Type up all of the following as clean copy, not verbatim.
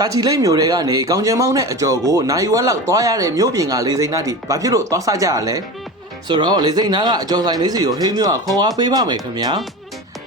တာချီလိတ်မျိုးတွေကနေကောင်ကျင်မောင်းတဲ့အကြော်ကိုနိုင်ဝက်လောက်သွားရတဲ့မြို့ပြင်ကလေစိန်နာတီဘာဖြစ်လို့သွားစားကြရလဲဆိုတော့လေစိန်နာကအကြော်ဆိုင်လေးစီကိုဟိမျိုးကခေါ်အားပေးပါမယ်ခင်ဗျာ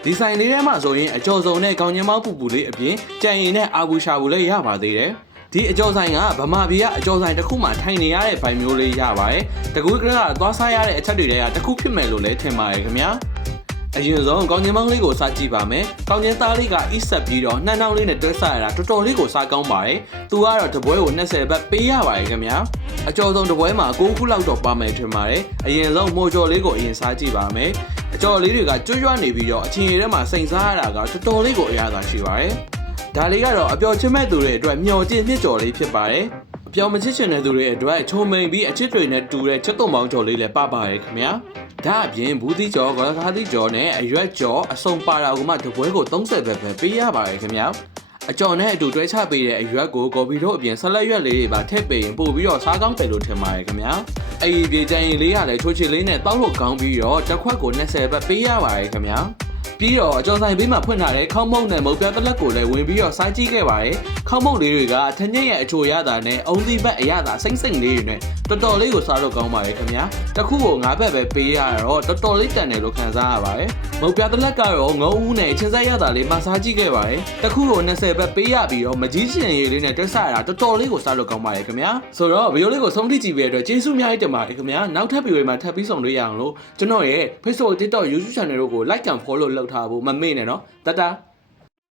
ဒီဆိုင်လေးထဲမှာဆိုရင်အကြော်စုံနဲ့ကောင်ကျင်မောင်းပူပူလေးအပြင်ကြံရင်နဲ့အာဘူးရှာဘူးလေးရပါသေးတယ်ဒီအကျော်ဆိုင်ကဗမာပြည်ကအကျော်ဆိုင်တစ်ခုမှထိုင်နေရတဲ့ဗိုင်မျိုးလေးရပါတယ်။တကူကလေးကသွားစားရတဲ့အချက်တွေထဲကတစ်ခုဖြစ်မယ်လို့လည်းထင်ပါတယ်ခင်ဗျာ။အရင်ဆုံးကောင်းကျင်မောင်းလေးကိုစားကြည့်ပါမယ်။ကောင်းကျင်သားလေးကအီးဆက်ပြီးတော့နှမ်းနှောင်းလေးနဲ့တွဲစားရတာတော်တော်လေးကိုစားကောင်းပါတယ်။သူကတော့တပွဲကို20ဘတ်ပေးရပါတယ်ခင်ဗျာ။အကျော်ဆုံးတပွဲမှာ9ခုလောက်တော့ပါမယ်ထင်ပါတယ်။အရင်ဆုံးမိုးကြော်လေးကိုအရင်စားကြည့်ပါမယ်။အကျော်လေးတွေကကျွတ်ရွနေပြီးတော့အချင်းရထဲမှာစိန်စားရတာကတော်တော်လေးကိုအရသာရှိပါတယ်။ဒါလေးကတော့အပျော်ချစ်မဲ့သူတွေအတွက်မျောကျင့်မြင့်ကြော်လေးဖြစ်ပါတယ်။အပျော်မချစ်ချင်တဲ့သူတွေအတွက်ချုံမိန်ပြီးအချစ်တွေနဲ့တူတဲ့ချက်သွန်ပေါင်းကြော်လေးလည်းပါပါတယ်ခင်ဗျာ။ဒါအပြင်ဘူးသီးကြော်၊ဂါကားသီးကြော်နဲ့အရွက်ကြော်အစုံပါတာကမှတပွဲကို30ဘတ်ပဲပေးရပါတယ်ခင်ဗျာ။အကြော်နဲ့အတူတွဲချပေးတဲ့အရွက်ကိုကော်ဖီတို့အပြင်ဆက်လက်ရွက်လေးတွေပါထည့်ပေးရင်ပို့ပြီးတော့စားကောင်းတယ်လို့ထင်ပါတယ်ခင်ဗျာ။အဲ့ဒီပြေချင်ရင်လေးရလဲချိုးချစ်လေးနဲ့တောက်လို့ကောင်းပြီးတော့တစ်ခွက်ကို20ဘတ်ပေးရပါတယ်ခင်ဗျာ။ပြီးတော့အကျော်ဆိုင်ဘေးမှာဖွင့်ထားတဲ့ခေါင်းမုံနဲ့မုတ်ပြပလက်ကိုလည်းဝင်ပြီးတော့စားကြည့်ခဲ့ပါတယ်။ခေါင်းမုံလေးတွေကထညက်ရဲ့အချိုရတာနဲ့အုံသီးဘက်အရသာစိမ့်စိမ့်လေးတွေနဲ့တော်တော်လေးကိုစားလို့ကောင်းပါတယ်ခင်ဗျာ။တစ်ခုကို9ဘတ်ပဲပေးရတော့တော်တော်လေးတန်တယ်လို့ခံစားရပါတယ်။မုတ်ပြပလက်ကတော့ငုံဦးနဲ့ချင်းဆက်ရတာလေးမှစားကြည့်ခဲ့ပါတယ်။တစ်ခုကို20ဘတ်ပေးရပြီးတော့မကြီးရှင်ရည်လေးနဲ့တွဲစားရတာတော်တော်လေးကိုစားလို့ကောင်းပါတယ်ခင်ဗျာ။ဆိုတော့ဗီဒီယိုလေးကိုဆုံးထိကြည့်ပေးတဲ့အတွက်ကျေးဇူးအများကြီးတင်ပါတယ်ခင်ဗျာ။နောက်ထပ်ဗီဒီယိုတွေမှာထပ်ပြီးဆောင်တွေ့ရအောင်လို့ကျွန်တော်ရဲ့ Facebook TikTok YouTube Channel တို့ကို Like and Follow လုပ်ထားဖို့မမေ့နဲ့နော်တတာ